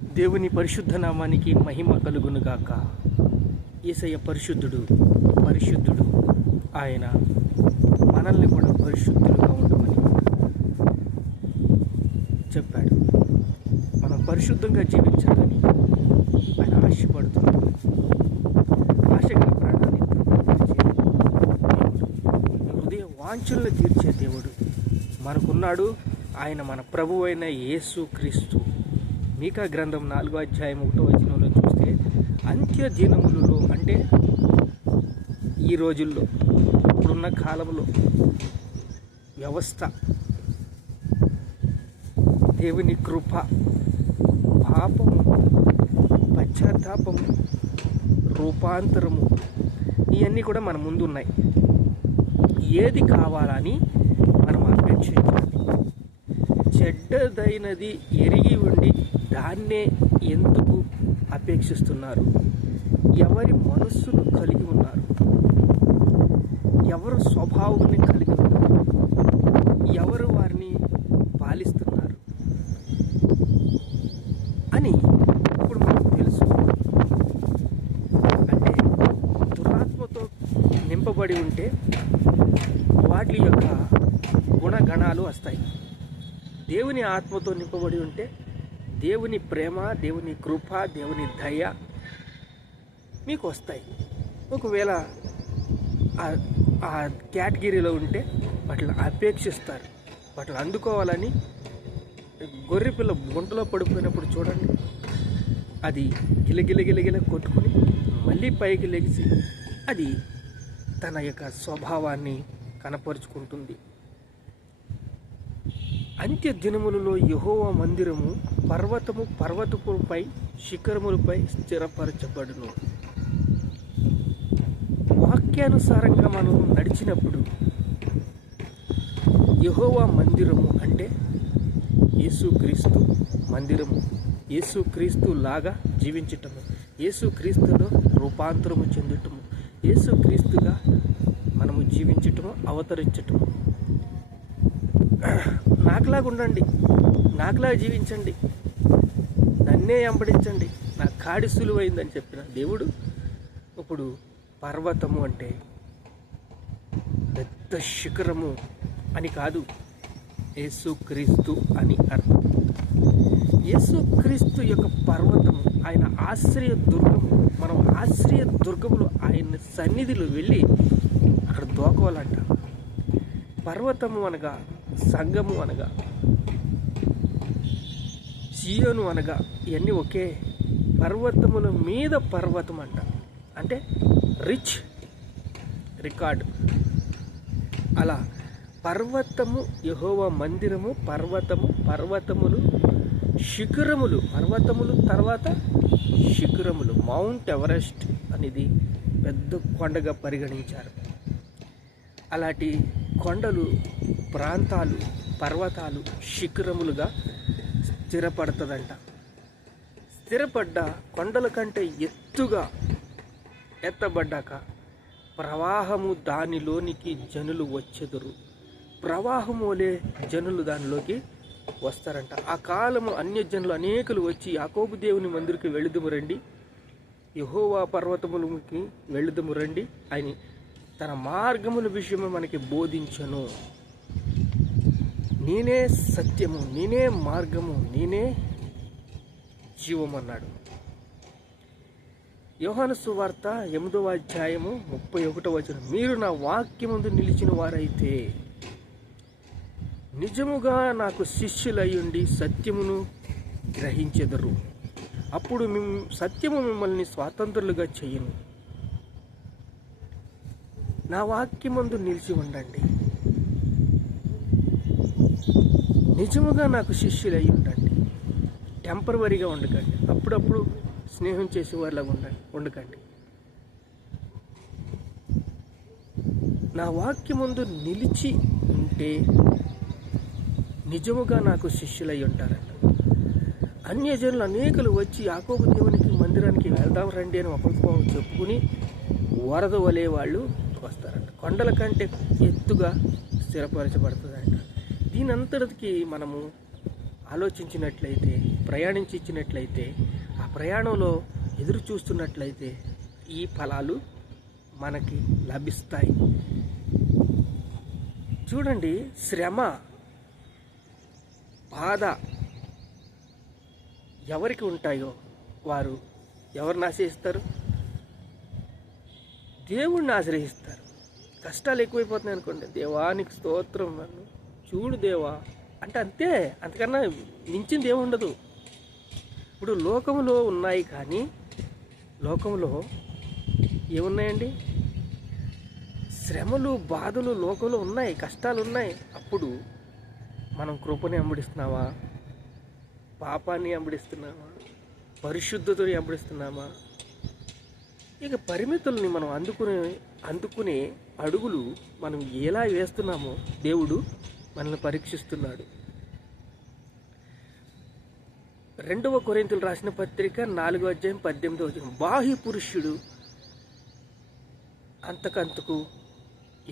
దేవుని పరిశుద్ధ నామానికి మహిమ కలుగునుగాక. యేసయ్య పరిశుద్ధుడు, పరిశుద్ధుడు. ఆయన మనల్ని కూడా పరిశుద్ధులుగా ఉండమని చెప్పాడు. మనం పరిశుద్ధంగా జీవించాలని ఆయన ఆశపడుతున్నాడు. ఆశగల ప్రాణాన్ని హృదయ వాంఛలను తీర్చే దేవుడు మనకున్నాడు. ఆయన మన ప్రభువు అయిన యేసు క్రీస్తు. మీకా గ్రంథం 4వ అధ్యాయం 1వ వచనంలో చూస్తే, అంత్య దినములలో అంటే ఈ రోజుల్లో, ఇప్పుడున్న కాలంలో వ్యవస్థ, దేవుని కృప, పాపము, పశ్చాత్తాపము, రూపాంతరము, ఇవన్నీ కూడా మన ముందు ఉన్నాయి. ఏది కావాలని మనం అపేక్షించాలి. చెడ్డదైనది ఎరిగి ఉండి దాన్నే ఎందుకు అపేక్షిస్తున్నారు? ఎవరి మనస్సును కలిగి ఉన్నారు? ఎవరు స్వభావాన్ని కలిగి ఉన్నారు? ఎవరు వారిని పాలిస్తున్నారు అని ఇప్పుడు మనకు తెలుసు. అంటే దురాత్మతో నింపబడి ఉంటే వాటి యొక్క గుణగణాలు వస్తాయి. దేవుని ఆత్మతో నింపబడి ఉంటే దేవుని ప్రేమ, దేవుని కృప, దేవుని దయ మీకు వస్తాయి. ఒకవేళ ఆ కేటగిరీలో ఉంటే వాటిని అపేక్షిస్తారు. వాటిని అందుకోవాలని గొర్రెపిల్ల గుంటలో పడిపోయినప్పుడు చూడండి, అది గిలగిలగిలగిల కొట్టుకొని మళ్ళీ పైకి లెగిసి అది తన యొక్క స్వభావాన్ని కనపరుచుకుంటుంది. అంత్య దినములలో యెహోవా మందిరము పర్వతముపై శిఖరములపై స్థిరపరచబడును. వాక్యానుసారంగా మనం నడిచినప్పుడు యెహోవా మందిరము అంటే యేసుక్రీస్తు మందిరము, యేసుక్రీస్తు లాగా జీవించటము, యేసుక్రీస్తులో రూపాంతరము చెందటము, యేసుక్రీస్తుగా మనము జీవించటము, అవతరించటము. నాకులాగా ఉండండి, నాకులాగా జీవించండి, నన్నే వెంబడించండి, నా కాడి సులువైందని చెప్పిన దేవుడు ఇప్పుడు పర్వతము అంటే పెద్ద శిఖరము అని కాదు, యేసుక్రీస్తు అని అర్థం. యేసుక్రీస్తు యొక్క పర్వతము, ఆయన ఆశ్రయ దుర్గము. మనం ఆశ్రయ దుర్గములో ఆయన సన్నిధిలో వెళ్ళి అక్కడ దోకోవాలంట. పర్వతము అనగా సంఘము, అనగా సియోను, అనగా ఇవన్నీ ఒకే. పర్వతముల మీద పర్వతం అంట, అంటే రిచ్ రికార్డ్. అలా పర్వతము యెహోవా మందిరము, పర్వతములు, శిఖరములు, పర్వతములు తర్వాత శిఖరములు. మౌంట్ ఎవరెస్ట్ అనేది పెద్ద కొండగా పరిగణించారు. అలాంటి కొండలు, ప్రాంతాలు, పర్వతాలు శిఖరములుగా స్థిరపడుతుందంట. స్థిరపడ్డ కొండల కంటే ఎత్తబడ్డాక ప్రవాహము దానిలోనికి జనులు వచ్చెదరు. ప్రవాహములే జనులు దానిలోకి వస్తారంట. ఆ కాలము అన్యజనులు అనేకులు వచ్చి యాకోబు దేవుని మందిరికి వెళుదుము రండి, యెహోవా పర్వతములకి వెళుదుము రండి అని తన మార్గముల విషయము మనకి బోధించను. నేనే సత్యము, నేనే మార్గము, నేనే జీవము అన్నాడు. యోహాను సువార్త 8వ అధ్యాయము 31వ వచనం, మీరు నా వాక్యమందు నిలిచిన వారైతే నిజముగా నాకు శిష్యులయ్యుండి సత్యమును గ్రహించెదరు. అప్పుడు సత్యము మిమ్మల్ని స్వాతంత్రులుగా చెయ్యను. నా వాక్యమందు నిలిచి ఉండండి, నిజముగా నాకు శిష్యులు అయి ఉండండి. టెంపరవరీగా ఉండకండి, అప్పుడప్పుడు స్నేహం చేసేవారిలాగా ఉండకండి. నా వాక్యమందు నిలిచి ఉంటే నిజముగా నాకు శిష్యులై ఉంటారంట. అన్యజనులు అనేకులు వచ్చి యాకోబు దేవునికి మందిరానికి వెళ్దాం రండి అని ఒకరికొకరు చెప్పుకుని వరద వలే వాళ్ళు వస్తారంట. కొండల కంటే ఎత్తుగా స్థిరపరచబడుతుందంట. దీనంతటికి మనము ఆలోచించినట్లయితే ప్రయాణించి ఇచ్చినట్లయితే, ఆ ప్రయాణంలో ఎదురు చూస్తున్నట్లయితే ఈ ఫలాలు మనకి లభిస్తాయి. చూడండి, శ్రమ, బాధ ఎవరికి ఉంటాయో వారు ఎవరిని ఆశ్రయిస్తారు? దేవుణ్ణి ఆశ్రయిస్తారు. కష్టాలు ఎక్కువైపోతున్నాయి అనుకోండి, దేవానికి స్తోత్రం, నన్ను చూడు దేవా అంటే అంతే, అంతకన్నా మించింది ఏముండదు. ఇప్పుడు లోకములో ఉన్నాయి, కానీ లోకంలో ఏమున్నాయండి? శ్రమలు, బాధలు లోకంలో ఉన్నాయి, కష్టాలు ఉన్నాయి. అప్పుడు మనం కృపని వెంబడిస్తున్నామా, పాపాన్ని వెంబడిస్తున్నామా, పరిశుద్ధతని వెంబడిస్తున్నామా? ఇక పరిమితుల్ని మనం అందుకునే అడుగులు మనం ఎలా వేస్తున్నామో దేవుడు మనల్ని పరీక్షిస్తున్నాడు. 2 కొరింథీయులు రాసిన పత్రిక 4:18 బాహ్య పురుషుడు అంతకంతకు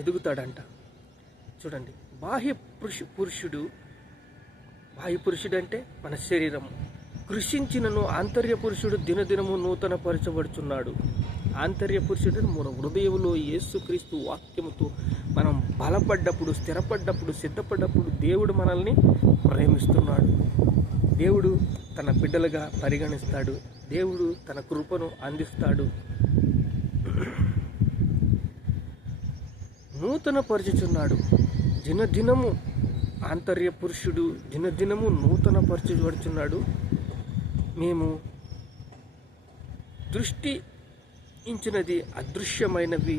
ఎదుగుతాడంట. చూడండి, బాహ్య పురుషుడు అంటే మన శరీరము కృషించినను ఆంతర్య పురుషుడు దినదినము నూతన పరచబడుచున్నాడు. ఆంతర్య పురుషుడు మన హృదయంలో యేసుక్రీస్తు వాక్యముతో మనం బలపడ్డప్పుడు, స్థిరపడ్డప్పుడు, సిద్ధపడ్డప్పుడు దేవుడు మనల్ని ప్రేమిస్తున్నాడు. దేవుడు తన బిడ్డలుగా పరిగణిస్తాడు. దేవుడు తన కృపను అందిస్తాడు. నూతన పరచుచున్నాడు. దినదినము ఆంతర్య పురుషుడు దినదినము నూతన పరచబడుచున్నాడు. మేము దృష్టి ఇంచినది అదృశ్యమైనవి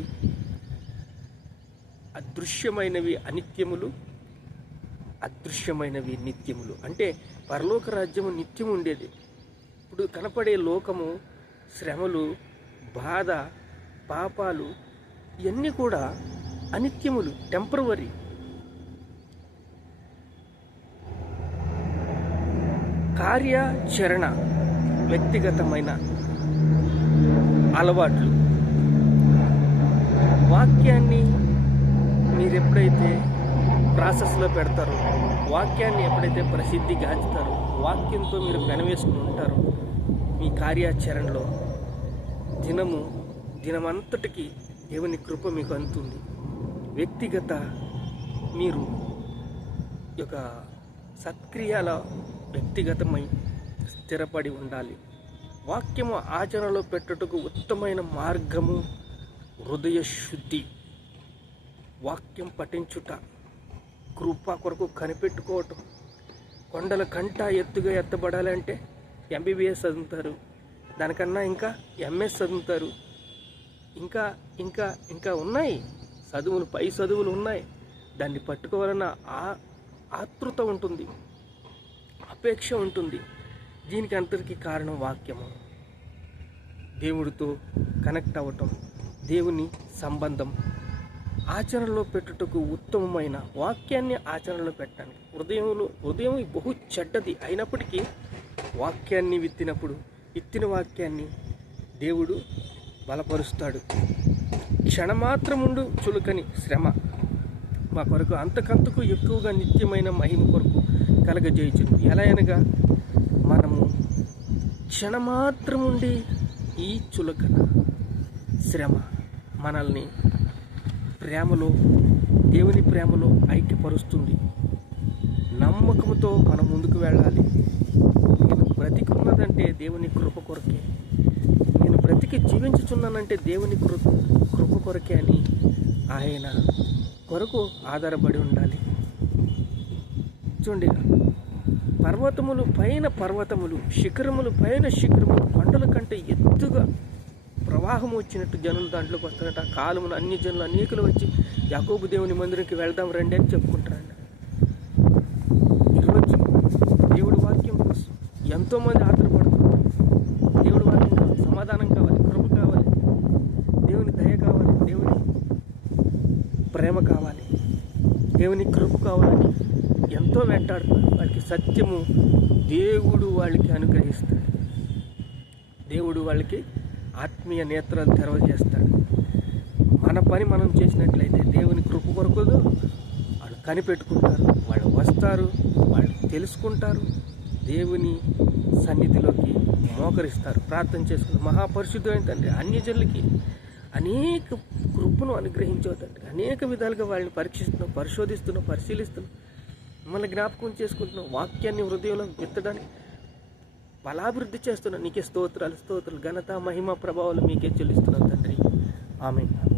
అనిత్యములు, అదృశ్యమైనవి నిత్యములు. అంటే పరలోక రాజ్యము నిత్యం ఉండేది. ఇప్పుడు కనపడే లోకము, శ్రమలు, బాధ, పాపాలు ఇవన్నీ కూడా అనిత్యములు, టెంపరవరీ. కార్యాచరణ, వ్యక్తిగతమైన అలవాట్లు. వాక్యాన్ని మీరు ఎప్పుడైతే ప్రాసెస్లో పెడతారో, వాక్యాన్ని ఎప్పుడైతే ప్రసిద్ధి గాంచుతారో, వాక్యంతో మీరు పెనవేసుకుని ఉంటారో, మీ కార్యాచరణలో దినమంతటికి దేవుని కృప మీకు అందుతుంది. వ్యక్తిగత మీరు యొక్క సత్క్రియల వ్యక్తిగతమై స్థిరపడి ఉండాలి. వాక్యము ఆచరణలో పెట్టుటకు ఉత్తమైన మార్గము హృదయ శుద్ధి. వాక్యం పఠించుట, కృప కొరకు కనిపెట్టుకోవటం. కొండల కంట ఎత్తుగా ఎత్తబడాలంటే MBBS చదువుతారు, దానికన్నా ఇంకా MS చదువుతారు, ఇంకా ఉన్నాయి చదువులు, పై చదువులు ఉన్నాయి. దాన్ని పట్టుకోవాలన్న ఆతృత ఉంటుంది, అపేక్ష ఉంటుంది. దీనికి అంతటికీ కారణం వాక్యము. దేవుడితో కనెక్ట్ అవ్వటం, దేవుని సంబంధం ఆచరణలో పెట్టుటకు ఉత్తమమైన వాక్యాన్ని ఆచరణలో పెట్టండి. హృదయం బహు చెడ్డది అయినప్పటికీ వాక్యాన్ని విత్తిన వాక్యాన్ని దేవుడు బలపరుస్తాడు. క్షణమాత్రముండు చులకని శ్రమ మా కొరకు అంతకంతకు ఎక్కువగా నిత్యమైన మహిమ కొరకు కలగజేయుచుంది. ఎలా అనగా, మనము క్షణమాత్రముండి ఈ చులకన శ్రమ మనల్ని దేవుని ప్రేమలో ఐక్యపరుస్తుంది. నమ్మకంతో మనం ముందుకు వెళ్ళాలి. నేను బ్రతికున్నదంటే దేవుని కృప కొరకే, నేను బ్రతికి జీవించుచున్నానంటే దేవుని కృప కొరకే అని ఆయన కొరకు ఆధారపడి ఉండాలి. చూడండి, పర్వతములు పైన పర్వతములు, శిఖరములు పైన శిఖరములు, కొండల కంటే ఎత్తుగా ప్రవాహం వచ్చినట్టు జనులు దాంట్లోకి వస్తారట. కాలమున అన్ని జనులు అనేకులు వచ్చి యాకోబు దేవుని మందిరానికి వెళ్దాం రండి అని చెప్పుకుంటారంట. ఈరోజు దేవుడి వాక్యం కోసం ఎంతోమంది ఆధారపడుతున్నారు. దేవుడి వాక్యం కావాలి, సమాధానం కావాలి, కృప కావాలి, దేవుని దయ కావాలి, దేవుని ప్రేమ కావాలి, దేవుని కృప కావాలని ఎంతో వెంటాడుతున్నారు. వాళ్ళకి సత్యము దేవుడు వాళ్ళకి అనుగ్రహిస్తాడు. దేవుడు వాళ్ళకి ఆత్మీయ నేత్రాలు తెరవజేస్తాడు. మన పని మనం చేసినట్లయితే దేవుని కృప కొరకు వాళ్ళు కనిపెట్టుకుంటారు, వాళ్ళు వస్తారు, వాళ్ళు తెలుసుకుంటారు, దేవుని సన్నిధిలోకి మోకరిస్తారు, ప్రార్థన చేసుకుని. మహాపరిశుద్ధమైన తండ్రి, అన్యజనులకి అనేక కృపను అనుగ్రహించావు తండ్రి. అనేక విధాలుగా వాళ్ళని పరీక్షిస్తున్నావు, పరిశోధిస్తున్నావు, పరిశీలిస్తున్నావు, మిమ్మల్ని జ్ఞాపకం చేసుకుంటున్నావు. వాక్యాన్ని హృదయంలో విత్తడానికి బలాభివృద్ధి చేస్తున్నావు. నీకే స్తోత్రాలు, ఘనత, మహిమ, ప్రభావాలు మీకే చెల్లిస్తున్నావు తండ్రి. ఆమేన్.